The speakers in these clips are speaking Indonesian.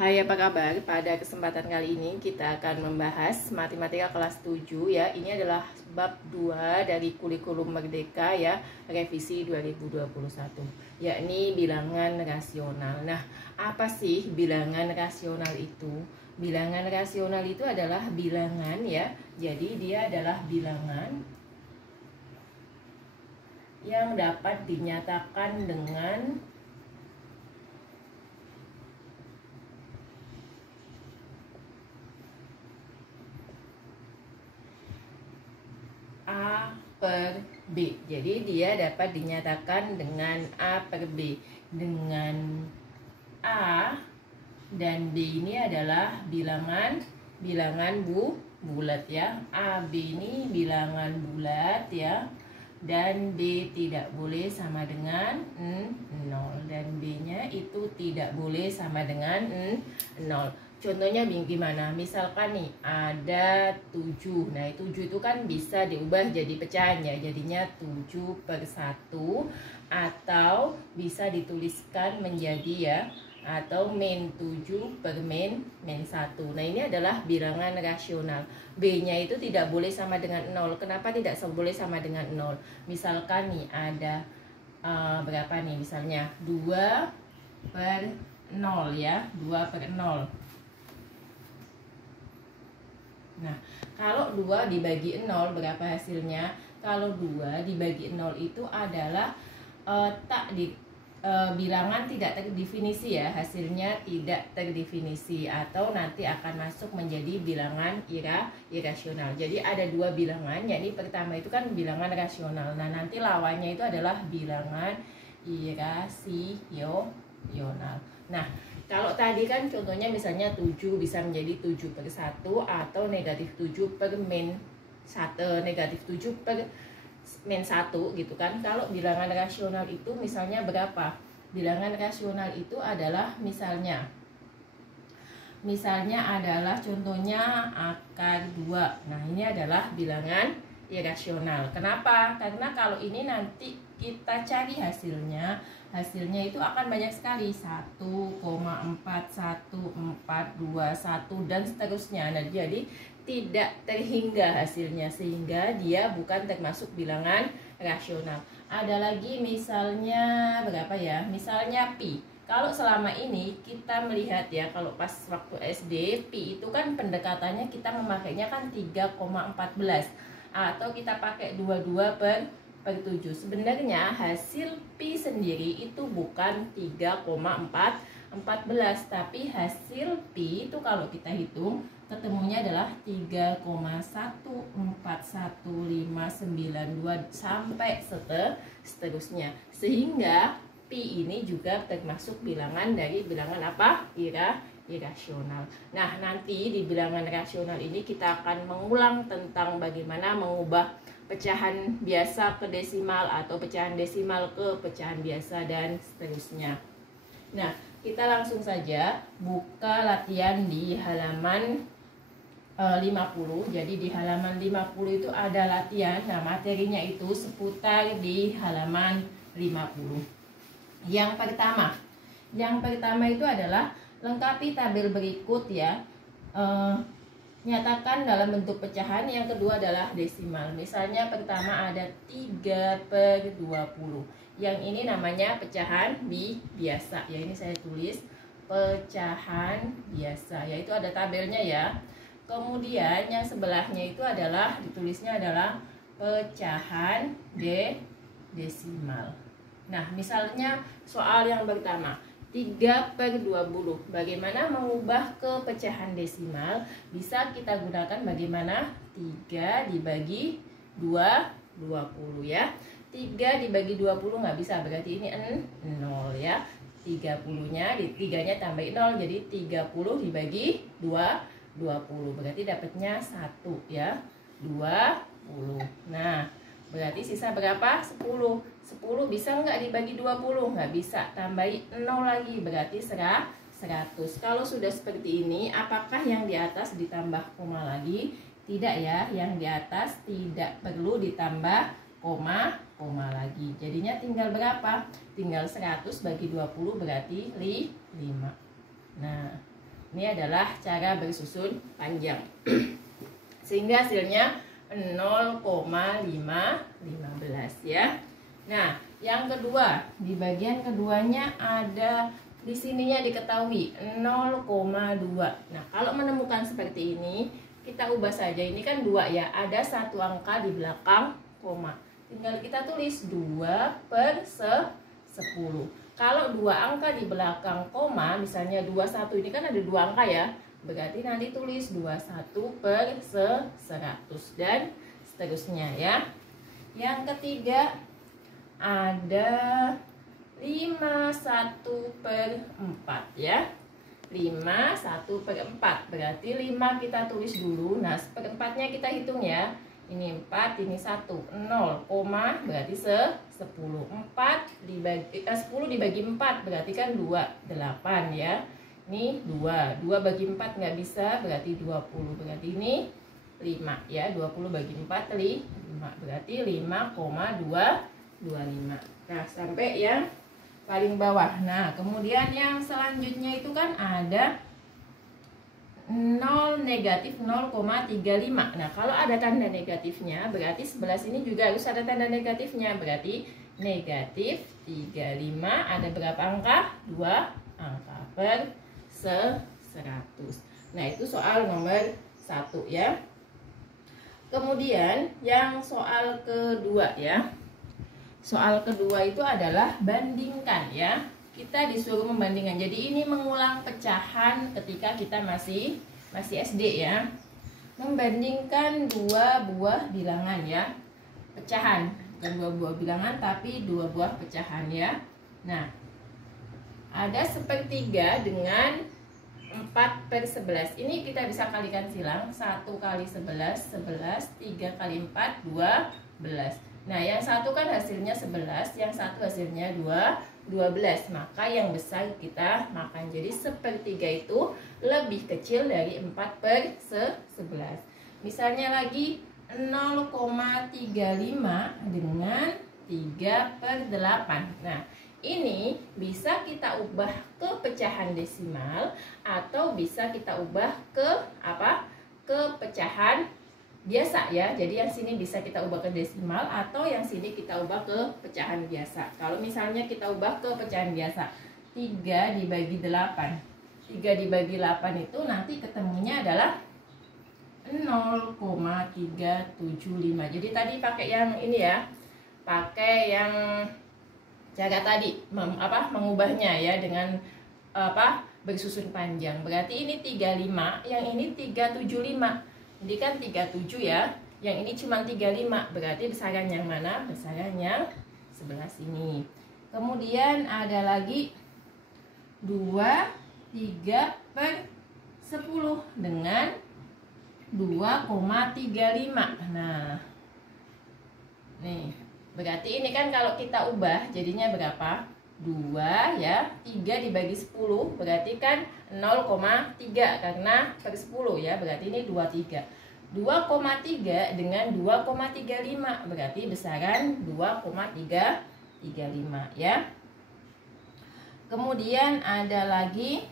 Hai, apa kabar? Pada kesempatan kali ini kita akan membahas matematika kelas 7 ya. Ini adalah bab 2 dari kurikulum Merdeka ya, revisi 2021, yakni bilangan rasional. Nah, apa sih bilangan rasional itu? Bilangan rasional itu adalah bilangan ya. Jadi dia adalah bilangan yang dapat dinyatakan dengan A per B. Jadi dia dapat dinyatakan dengan A per B. Dengan A dan B ini adalah bilangan bulat ya. A, B ini bilangan bulat ya. Dan B tidak boleh sama dengan 0. Dan B-nya itu tidak boleh sama dengan 0. Contohnya gimana? Misalkan nih ada 7. Nah 7 itu kan bisa diubah jadi pecahan ya. Jadinya 7/1. Atau bisa dituliskan menjadi ya, atau min 7 per min 1. Nah ini adalah bilangan rasional. B-nya itu tidak boleh sama dengan 0. Kenapa tidak boleh sama dengan 0? Misalkan nih ada berapa nih? Misalnya 2/0 ya, 2/0. Nah, kalau 2 dibagi 0 berapa hasilnya? Kalau 2 dibagi 0 itu adalah bilangan tidak terdefinisi ya, hasilnya tidak terdefinisi atau nanti akan masuk menjadi bilangan irasional. Jadi ada dua bilangan, yakni pertama itu kan bilangan rasional. Nah, nanti lawannya itu adalah bilangan irasional. Nah, kalau tadi kan contohnya misalnya 7 bisa menjadi 7/1 atau negatif 7 per min 1, negatif 7 per min 1 gitu kan. Kalau bilangan rasional itu misalnya berapa? Bilangan rasional itu adalah misalnya adalah contohnya akar 2. Nah, ini adalah bilangan irasional. Kenapa? Karena kalau ini nanti kita cari hasilnya itu akan banyak sekali, 1,4, 1, 4, 2, 1 dan seterusnya. Nah, jadi tidak terhingga hasilnya sehingga dia bukan termasuk bilangan rasional. Ada lagi misalnya berapa ya? Misalnya pi. Kalau selama ini kita melihat ya, kalau pas waktu SD pi itu kan pendekatannya kita memakainya kan 3,14 atau kita pakai 22/7. Sebenarnya hasil pi sendiri itu bukan 3,14, tapi hasil pi itu kalau kita hitung ketemunya adalah 3,141592 sampai seterusnya. Sehingga pi ini juga termasuk bilangan dari bilangan apa? Irasional. Nah, nanti di bilangan rasional ini kita akan mengulang tentang bagaimana mengubah pecahan biasa ke desimal atau pecahan desimal ke pecahan biasa dan seterusnya. Nah, kita langsung saja buka latihan di halaman 50. Jadi di halaman 50 itu ada latihan. Nah, materinya itu seputar di halaman 50. Yang pertama itu adalah lengkapi tabel berikut ya. Nyatakan dalam bentuk pecahan. Yang kedua adalah desimal. Misalnya pertama ada 3/20. Yang ini namanya pecahan biasa. Ya, ini saya tulis pecahan biasa. Yaitu ada tabelnya ya. Kemudian yang sebelahnya itu adalah ditulisnya adalah pecahan desimal. Nah, misalnya soal yang pertama 3/20. Bagaimana mengubah ke pecahan desimal? Bisa kita gunakan bagaimana? 3 dibagi 2, 20 ya. 3 dibagi 20 nggak bisa, berarti ini 0 ya. 30-nya, 3-nya tambah 0, jadi 30 dibagi 2, 20. Berarti dapatnya 1 ya. 20. Nah, berarti sisa berapa? 10. 10 bisa nggak dibagi 20? Nggak bisa. Tambahi 0 lagi, berarti 100. Kalau sudah seperti ini, apakah yang di atas ditambah koma lagi? Tidak ya, yang di atas tidak perlu ditambah koma lagi. Jadinya tinggal berapa? Tinggal 100 bagi 20 berarti 5. Nah, Ini adalah cara bersusun panjang. Sehingga hasilnya 0,515 ya. Nah, yang kedua, di bagian keduanya ada di sininya diketahui 0,2. Nah, kalau menemukan seperti ini, kita ubah saja. Ini kan 2 ya, ada satu angka di belakang koma. Tinggal kita tulis 2/10. Kalau 2 angka di belakang koma, misalnya 21, ini kan ada 2 angka ya. Berarti nanti tulis 21/100 dan seterusnya ya. Yang ketiga ada 51/4 ya. 51/4 berarti 5 kita tulis dulu. Nah, seperempatnya kita hitung ya. Ini 4, ini 1, 0, berarti 10. 10 dibagi 4 berarti kan 8 ya. Ini 2 bagi 4 nggak bisa, berarti 20. Berarti ini 5 ya. 20 bagi 4 5, berarti 5,225. Nah, sampai yang paling bawah. Nah, kemudian yang selanjutnya itu kan ada 0 negatif 0,35. Nah, kalau ada tanda negatifnya berarti 11 ini juga harus ada tanda negatifnya. Berarti negatif 35 ada berapa angka? 2 angka per 100. Nah, itu soal nomor 1 ya. Kemudian yang soal kedua ya. Soal kedua itu adalah bandingkan ya. Kita disuruh membandingkan. Jadi ini mengulang pecahan ketika kita masih SD ya. Membandingkan 2 buah bilangan ya. Pecahan, bukan 2 buah bilangan tapi 2 buah pecahan ya. Nah, ada 1/3 dengan 4/11. Ini kita bisa kalikan silang. 1 kali 11, 11, 3 kali 4, 12. Nah, yang satu kan hasilnya 11, yang satu hasilnya 12. Maka yang besar kita makan. Jadi 1/3 itu lebih kecil dari 4/11. Misalnya lagi 0,35 dengan 3/8. Nah, ini bisa kita ubah ke pecahan desimal atau bisa kita ubah ke apa? Ke pecahan biasa ya. Jadi yang sini bisa kita ubah ke desimal atau yang sini kita ubah ke pecahan biasa. Kalau misalnya kita ubah ke pecahan biasa, 3 dibagi 8. 3 dibagi 8 itu nanti ketemunya adalah 0,375. Jadi tadi pakai yang ini ya. Pakai yang cara tadi mengubahnya ya dengan bersusun panjang. Berarti ini 35, yang ini 375. Jadi kan 37 ya. Yang ini cuma 35. Berarti besaran yang mana? Besaran yang sebelah sini. Kemudian ada lagi 23/10 dengan 2,35. Nah, nih berarti ini kan kalau kita ubah jadinya berapa? 2 ya. 3 dibagi 10 berarti kan 0,3 karena per 10 ya. Berarti ini 23. 2,3 dengan 2,35 berarti besaran 2,335 ya. Kemudian ada lagi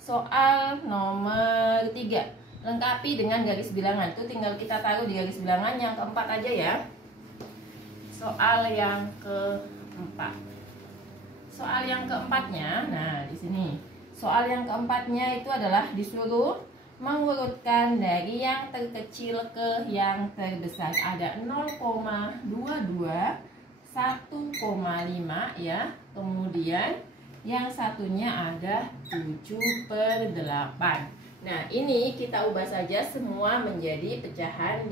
soal nomor 3. Lengkapi dengan garis bilangan. Itu tinggal kita taruh di garis bilangan yang keempat aja ya. Soal yang keempat. Soal yang keempatnya, nah di sini. Soal yang keempatnya itu adalah disuruh mengurutkan dari yang terkecil ke yang terbesar. Ada 0,22, 1,5 ya. Kemudian yang satunya ada 7/8. Nah, ini kita ubah saja semua menjadi pecahan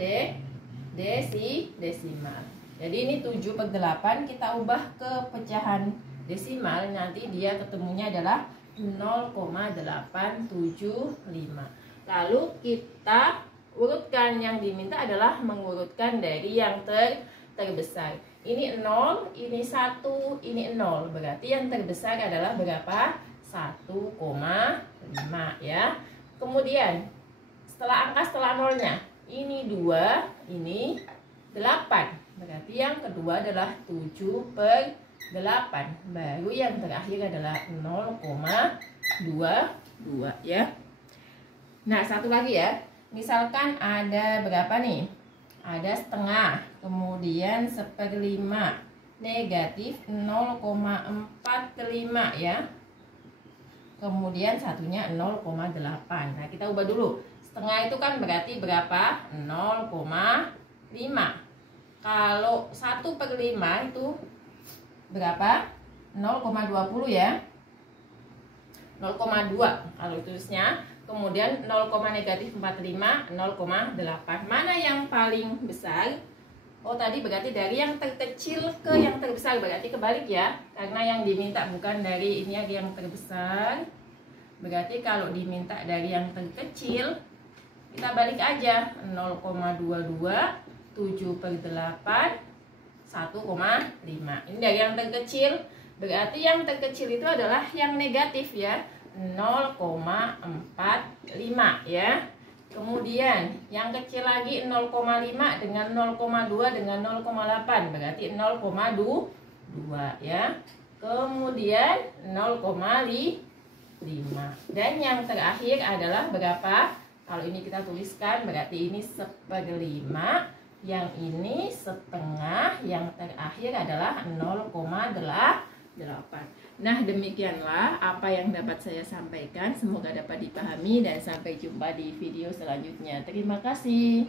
desimal. Jadi ini 7/8 kita ubah ke pecahan desimal, nanti dia ketemunya adalah 0,875. Lalu kita urutkan, yang diminta adalah mengurutkan dari yang terbesar. Ini 0, ini 1, ini 0. Berarti yang terbesar adalah berapa? 1,5 ya. Kemudian setelah nolnya, ini 2, ini 8. Berarti yang kedua adalah 7/8. Baru yang terakhir adalah 0,5. 22 ya. Nah, satu lagi ya. Misalkan ada berapa nih? Ada setengah, kemudian 1/5, negatif 0,45 ya. Kemudian satunya 0,8. Nah, kita ubah dulu. Setengah itu kan berarti berapa? 0,5. Kalau 1/5 itu berapa? 0,20 ya. 0,2 kalau tulisnya. Kemudian 0,-45, 0,8. Mana yang paling besar? Oh, tadi berarti dari yang terkecil ke yang terbesar. Berarti kebalik ya. Karena yang diminta bukan dari ini yang terbesar. Berarti kalau diminta dari yang terkecil, kita balik aja. 0,22, 7/8, 1,5. Ini dari yang terkecil. Berarti yang terkecil itu adalah yang negatif ya. 0,45 ya. Kemudian yang kecil lagi 0,5 dengan 0,2 dengan 0,8 berarti 0,2 ya. Kemudian 0,5. Dan yang terakhir adalah berapa? Kalau ini kita tuliskan berarti ini 1/5, yang ini setengah, yang terakhir adalah 0,8. Nah, demikianlah apa yang dapat saya sampaikan. Semoga dapat dipahami dan sampai jumpa di video selanjutnya. Terima kasih.